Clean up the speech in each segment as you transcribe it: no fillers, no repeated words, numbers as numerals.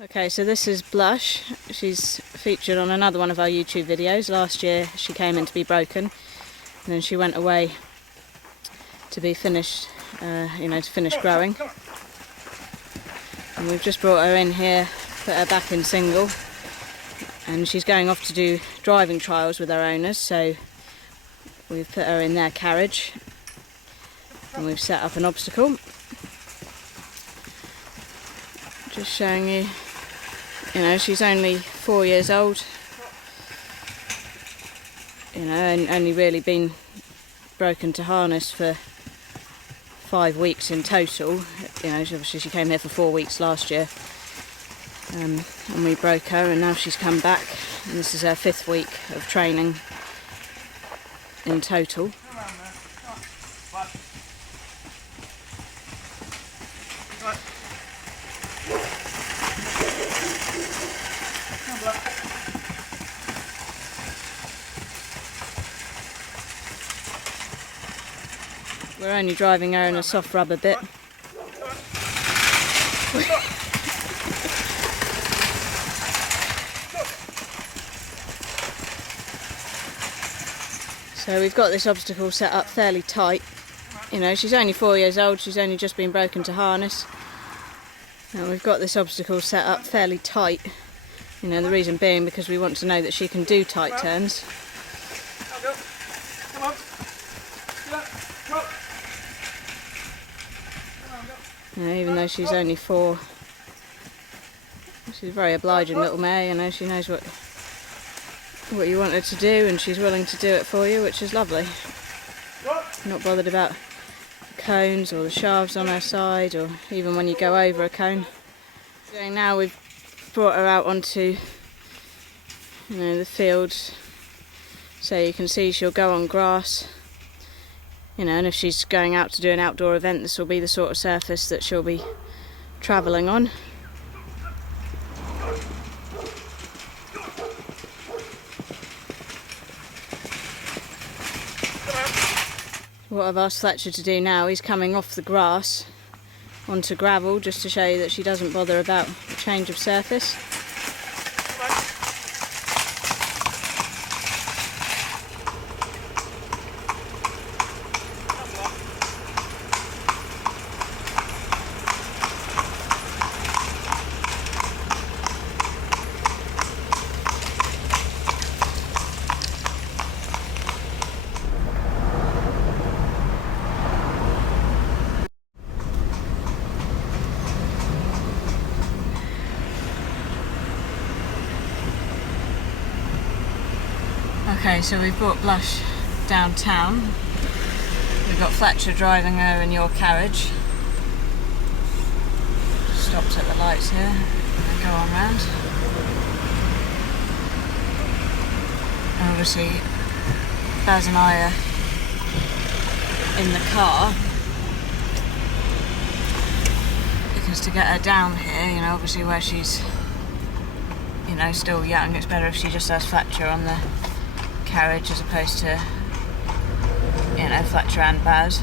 Okay, so this is Blush. She's featured on another one of our YouTube videos. Last year she came in to be broken, and then she went away to be finished, to finish growing. And we've just brought her in here, put her back in single, and she's going off to do driving trials with her owners, so we've put her in their carriage and we've set up an obstacle. Just showing you, she's only 4 years old, and only really been broken to harness for 5 weeks in total. Obviously she came here for 4 weeks last year, and we broke her, and now she's come back, and this is her 5th week of training in total. We're only driving her in a soft rubber bit. So we've got this obstacle set up fairly tight. She's only 4 years old, she's only just been broken to harness. And we've got this obstacle set up fairly tight. The reason being because we want to know that she can do tight turns. Even though she's only 4, she's a very obliging little mare. She knows what you want her to do, and she's willing to do it for you, which is lovely. Not bothered about the cones or the shafts on her side, or even when you go over a cone. So now we've brought her out onto the field, so you can see she'll go on grass. And if she's going out to do an outdoor event, this will be the sort of surface that she'll be travelling on. What I've asked Fletcher to do now, he's coming off the grass onto gravel, just to show you that she doesn't bother about the change of surface. Okay, so we've brought Blush downtown. We've got Fletcher driving her in your carriage. Stops at the lights here and go on round. And obviously, Baz and I are in the car, because to get her down here, obviously where she's, still young, it's better if she just has Fletcher on the carriage as opposed to Fletcher and Baz.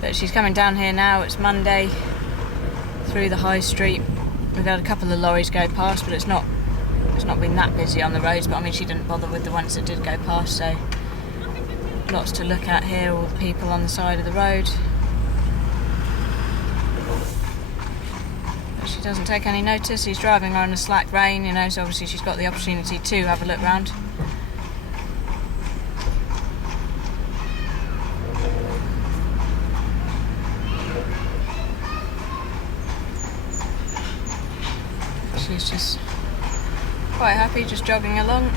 But she's coming down here now. It's Monday, through the high street. We've had a couple of lorries go past, but it's not been that busy on the roads. But she didn't bother with the ones that did go past, so lots to look at here, all the people on the side of the road. She doesn't take any notice. He's driving her in a slack rein, so obviously she's got the opportunity to have a look round. She's just quite happy, just jogging along.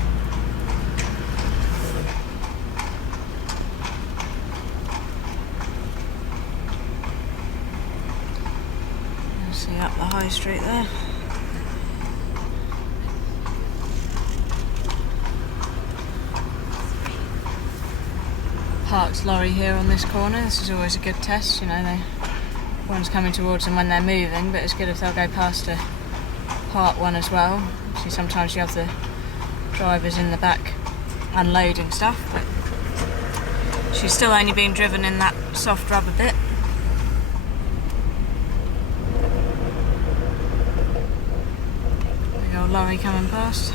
See up the high street there. Parked lorry here on this corner. This is always a good test, one's coming towards them when they're moving, but it's good if they'll go past a parked one as well. See, sometimes you have the drivers in the back unloading stuff, but she's still only being driven in that soft rubber bit. lorry coming past.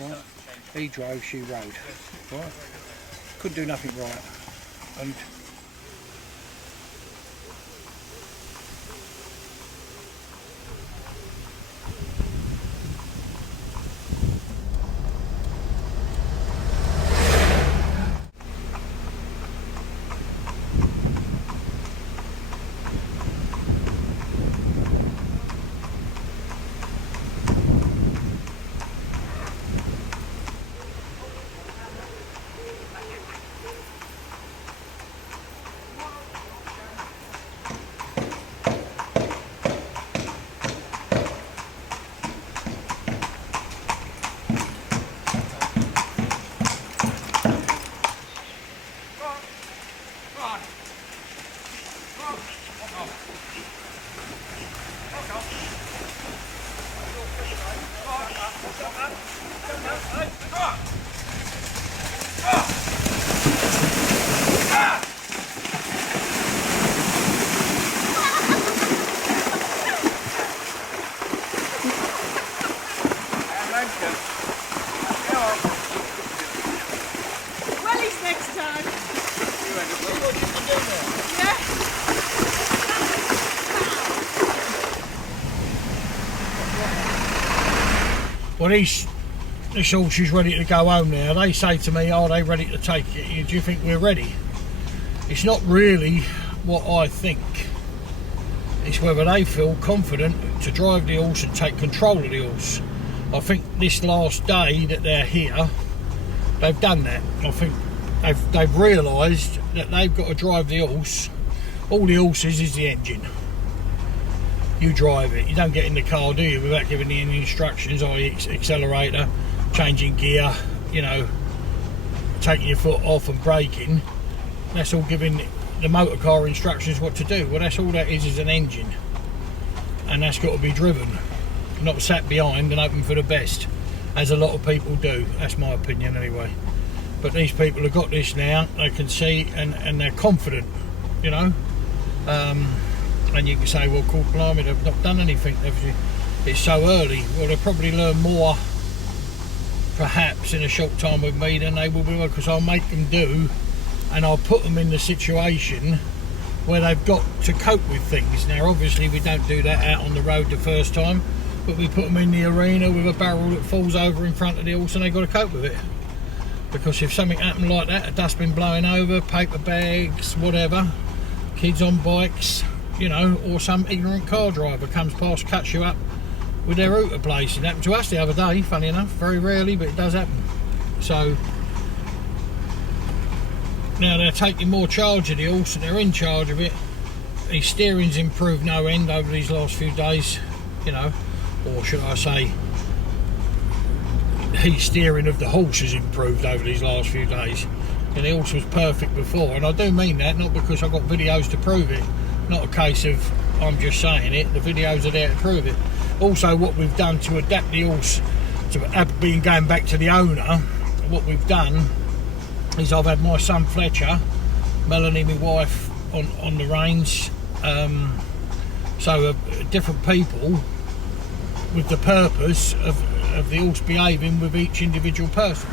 Right. He drove, she rode. Right. Couldn't do nothing right. And Wellies next time. Yeah. well, this horse is ready to go home now. They say to me, are they ready to take it? Do you think we're ready? It's not really what I think. It's whether they feel confident to drive the horse and take control of the horse. I think this last day that they're here, they've done that. I think they've realised that they've got to drive the horse. All the horse is the engine. You drive it. You don't get in the car, do you, without giving any instructions, i.e. accelerator, changing gear, you know, taking your foot off and braking. That's all giving the motor car instructions what to do. Well, that's all that is an engine, and that's got to be driven, not sat behind and hoping for the best, as a lot of people do. That's my opinion anyway. But these people have got this now, they can see, and they're confident, you know. And you can say, well, cool, blimey, they've not done anything, it's so early. Well, they'll probably learn more perhaps in a short time with me than they will be, because I'll make them do, and I'll put them in the situation where they've got to cope with things. Now obviously we don't do that out on the road the first time, but we put them in the arena with a barrel that falls over in front of the horse, and they've got to cope with it. Because if something happened like that, a dustbin blowing over, paper bags, whatever, kids on bikes, you know, or some ignorant car driver comes past, cuts you up with their hooter place. It happened to us the other day, funny enough, very rarely, but it does happen. So now they're taking more charge of the horse, and they're in charge of it. His steering's improved no end over these last few days, you know, or should I say his steering of the horse has improved over these last few days. And the horse was perfect before, and I do mean that, not because I've got videos to prove it, not a case of I'm just saying it, the videos are there to prove it. Also, what we've done to adapt the horse to being going back to the owner, what we've done is I've had my son Fletcher, Melanie, my wife, on the reins, so different people with the purpose of the horse behaving with each individual person.